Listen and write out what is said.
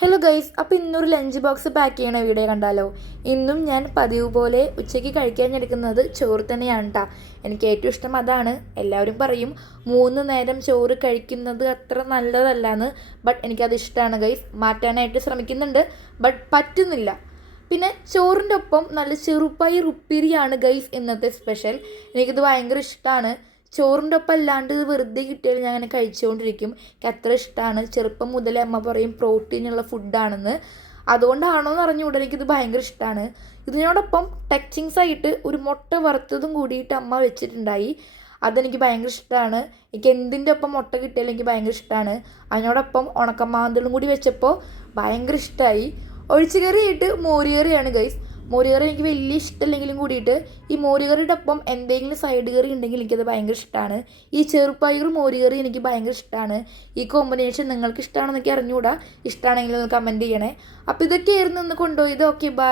Hello guys, അപ്പോൾ ഇന്നൊരു lunch box pack ചെയ്യണ വീഡിയോ കണ്ടാലോ. ഇന്നും ഞാൻ പതിവ് പോലെ ഉച്ചയ്ക്ക് കഴിക്കാൻ എടുക്കുന്നത് ചോറ് തന്നെയാണ് കേട്ടോ. എനിക്ക് ഏറ്റവും ഇഷ്ടം അതാണ്. എല്ലാവരും പറയും 3 നേരം ചോറ് കഴിക്കുന്നത് അത്ര നല്ലതല്ലാന്ന്. ബട്ട് എനിക്കത് ഇഷ്ടമാണ് ഗൈസ്. മാറ്റാനായിട്ട് ശ്രമിക്കുന്നുണ്ട്, ബട്ട് പറ്റുന്നില്ല. പിന്നെ ചോറിൻ്റെ ഒപ്പം നല്ല ചെറുപ്പയർ ഉപ്പേരിയാണ് ഗൈസ് ഇന്നത്തെ സ്പെഷ്യൽ. എനിക്കിത് ഭയങ്കര ഇഷ്ടമാണ്. ചോറിൻ്റെ ഒപ്പം അല്ലാണ്ട് ഇത് വെറുതെ കിട്ടിയാൽ ഞാൻ അങ്ങനെ കഴിച്ചുകൊണ്ടിരിക്കും. എനിക്ക് അത്ര ഇഷ്ടമാണ്. ചെറുപ്പം മുതലേ അമ്മ പറയും പ്രോട്ടീനുള്ള ഫുഡാണെന്ന്. അതുകൊണ്ടാണോ എന്ന് അറിഞ്ഞുകൂടെ, എനിക്കിത് ഭയങ്കര ഇഷ്ടമാണ്. ഇതിനോടൊപ്പം ടച്ചിങ്സ് ആയിട്ട് ഒരു മുട്ട വറുത്തതും കൂടിയിട്ട് അമ്മ വെച്ചിട്ടുണ്ടായി. അതെനിക്ക് ഭയങ്കര ഇഷ്ടമാണ്. എനിക്ക് എന്തിൻ്റെ ഒപ്പം മുട്ട കിട്ടിയാലും എനിക്ക് ഭയങ്കര ഇഷ്ടമാണ്. അതിനോടൊപ്പം ഉണക്കമാന്തളും കൂടി വെച്ചപ്പോൾ ഭയങ്കര ഇഷ്ടമായി. ഒഴിച്ചുകറിയായിട്ട് മോരുകറിയാണ് ഗൈസ്. മോരുകറി എനിക്ക് വലിയ ഇഷ്ടമല്ലെങ്കിലും കൂടിയിട്ട് ഈ മോരുകറിയുടെ ഒപ്പം എന്തെങ്കിലും സൈഡ് കറി ഉണ്ടെങ്കിൽ എനിക്കത് ഭയങ്കര ഇഷ്ടമാണ്. ഈ ചെറുപ്പയറും മോരുകറി എനിക്ക് ഭയങ്കര ഇഷ്ടമാണ്. ഈ കോമ്പിനേഷൻ നിങ്ങൾക്ക് ഇഷ്ടമാണെന്നൊക്കെ അറിഞ്ഞുകൂടാ. ഇഷ്ടമാണെങ്കിൽ ഒന്ന് കമൻറ്റ് ചെയ്യണേ. അപ്പോൾ ഇതൊക്കെയായിരുന്നു ഇന്ന് കൊണ്ടുപോയത്. Okay, by.